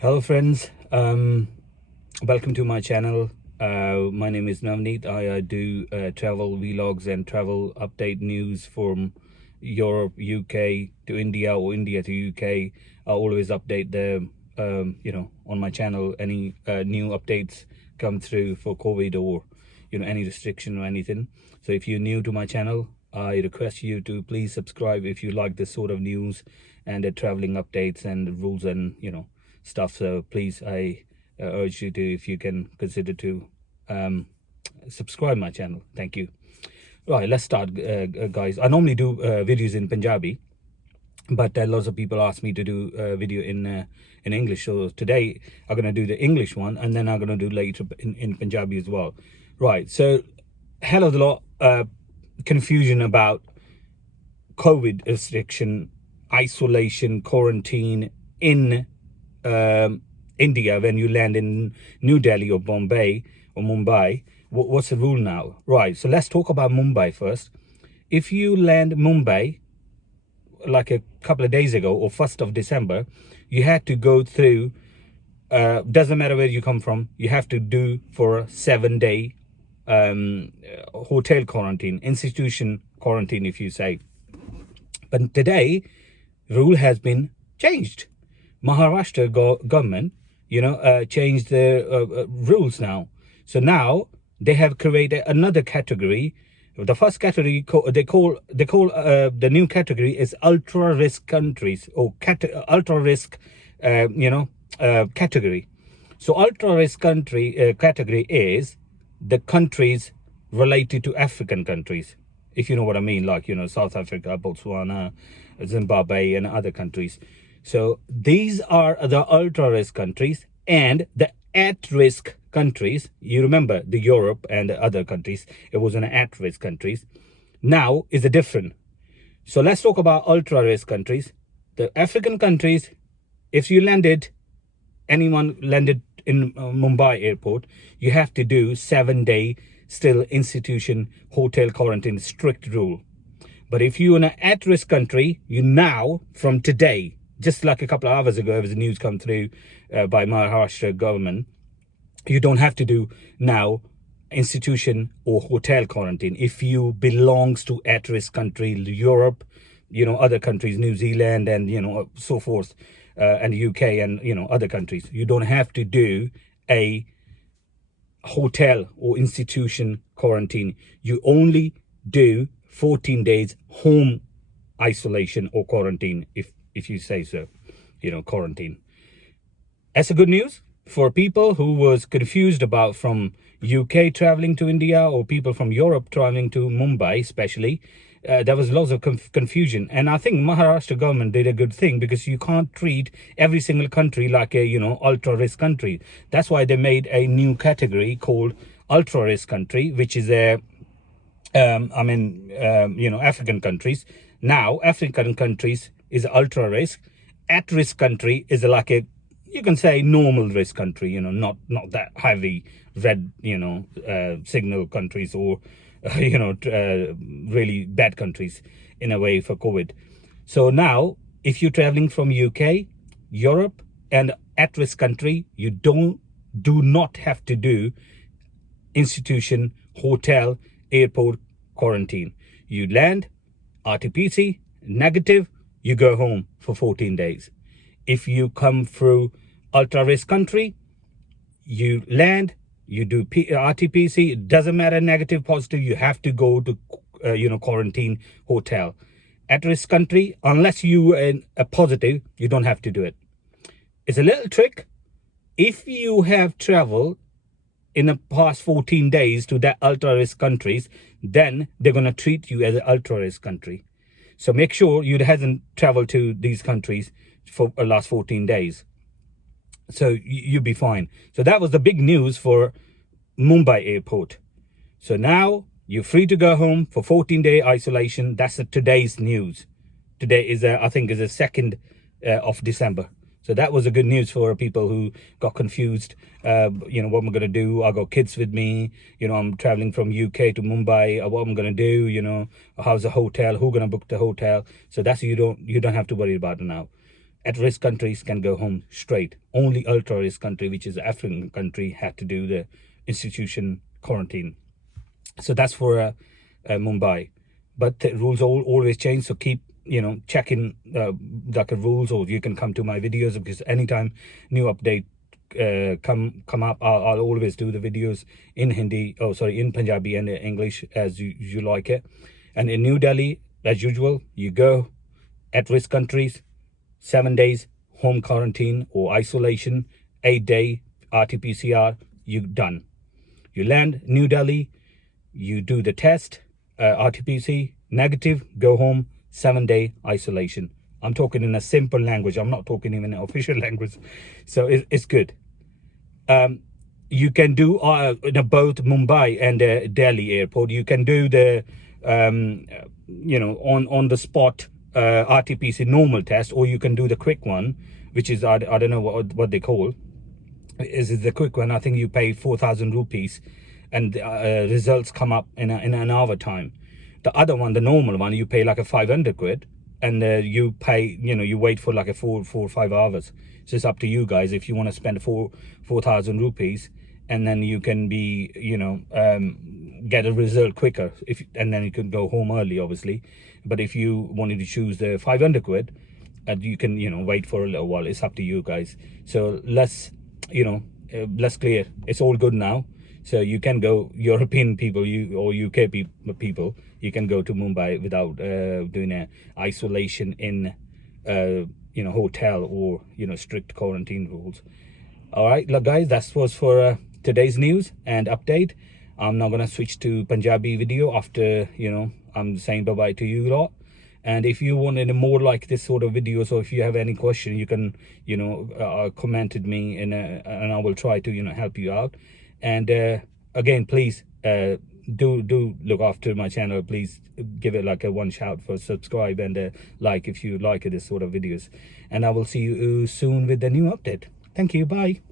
Hello friends, welcome to my channel. My name is Navneet. I do travel vlogs and travel update news from Europe, UK to India, or India to UK. I always update the on my channel any new updates come through for COVID or any restriction or anything. So if you're new to my channel, I request you to please subscribe if you like this sort of news and traveling updates and rules and stuff. So please, I urge you to, if you can, consider to subscribe my channel. Thank you. Right, let's start, guys. I normally do videos in Punjabi, but lots of people ask me to do a video in English. So today I'm gonna do the English one, and then I'm gonna do later in Punjabi as well. Right. So hell of a lot confusion about COVID restriction, isolation, quarantine in India when you land in New Delhi or Bombay or Mumbai. What's the rule now? Right. So let's talk about Mumbai first. If you land Mumbai like a couple of days ago or 1st of December, you had to go through, doesn't matter where you come from, you have to do for a 7-day hotel quarantine, institution quarantine, if you say. But today, rule has been changed. Maharashtra government, changed the rules now. So now they have created another category. The first category they call the new category is ultra risk countries, or ultra risk category. So ultra risk country category is the countries related to African countries, if you know what I mean, like South Africa, Botswana, Zimbabwe, and other countries. So these are the ultra risk countries, and the at risk countries. You remember the Europe and the other countries, it was an at risk countries. Now is a different. So let's talk about ultra risk countries. The African countries, if you anyone landed in Mumbai airport, you have to do 7-day still institution hotel quarantine, strict rule. But if you're in an at-risk country, you now, from today, just like a couple of hours ago, there was a news come through by Maharashtra government, you don't have to do now institution or hotel quarantine if you belongs to at-risk country, Europe, other countries, New Zealand, and so forth, and UK, and other countries. You don't have to do a hotel or institution quarantine. You only do 14 days home isolation or quarantine, if you say so, quarantine. That's a good news for people who was confused about from UK traveling to India, or people from Europe traveling to Mumbai especially. There was lots of confusion, and I think Maharashtra government did a good thing, because you can't treat every single country like a ultra risk country. That's why they made a new category called ultra risk country, which is a African countries. Now African countries is ultra risk. At risk country is like a, you can say, normal risk country, not that heavy red signal countries, or really bad countries in a way for COVID. So now if you're traveling from UK, Europe, and at-risk country, you do not have to do institution, hotel, airport quarantine. You land, RT-PCR negative, you go home for 14 days. If you come through ultra-risk country, you land, you do RT-PCR, it doesn't matter, negative, positive, you have to go to quarantine hotel. At-risk country, unless you are a positive, you don't have to do it. It's a little trick. If you have traveled in the past 14 days to that ultra-risk countries, then they're going to treat you as an ultra-risk country. So make sure you hasn't traveled to these countries for the last 14 days. So you'll be fine. So that was the big news for Mumbai airport. So now you're free to go home for 14-day isolation. That's today's news. Today is, I think, is the 2nd of December. So that was a good news for people who got confused. What am I going to do? I got kids with me. I'm traveling from UK to Mumbai. What am I going to do? How's the hotel? Who's going to book the hotel? So that's, you don't have to worry about it now. at-risk countries can go home straight. Only ultra-risk country, which is African country, had to do the institution quarantine. So that's for Mumbai. But the rules always change, so keep checking the rules, or you can come to my videos, because anytime new update come up, I'll always do the videos in Hindi, in Punjabi and English, as you like it. And in New Delhi, as usual, you go at-risk countries, 7 days home quarantine or isolation, 8-day RT-PCR, you done. You land New Delhi, you do the test, RT-PCR, negative, go home, 7-day isolation. I'm talking in a simple language. I'm not talking even in official language. So it's good. You can do both Mumbai and Delhi airport. You can do the, on the spot RT-PCR normal test, or you can do the quick one, which is, I don't know what they call. Is the quick one. I think you pay 4,000 rupees and results come up in an hour time. The other one, the normal one, you pay like a 500 quid, and you pay, you wait for like a 4 or 5 hours. So it's up to you guys if you want to spend 4,000 rupees, and then you can be, get a result quicker, and then you can go home early, obviously. But if you wanted to choose the 500 quid, and you can, wait for a little while. It's up to you guys. So let's clear. It's all good now. So you can go, European people, or UK people, you can go to Mumbai without doing a isolation in hotel or strict quarantine rules. All right, look guys, that was for today's news and update. I'm now gonna switch to Punjabi video after I'm saying bye bye to you lot. And if you wanted more like this sort of videos, or if you have any question, you can commented me, and I will try to help you out. And again, please do look after my channel. Please give it like a one shout for subscribe, and like if you like this sort of videos. And I will see you soon with the new update. Thank you. Bye.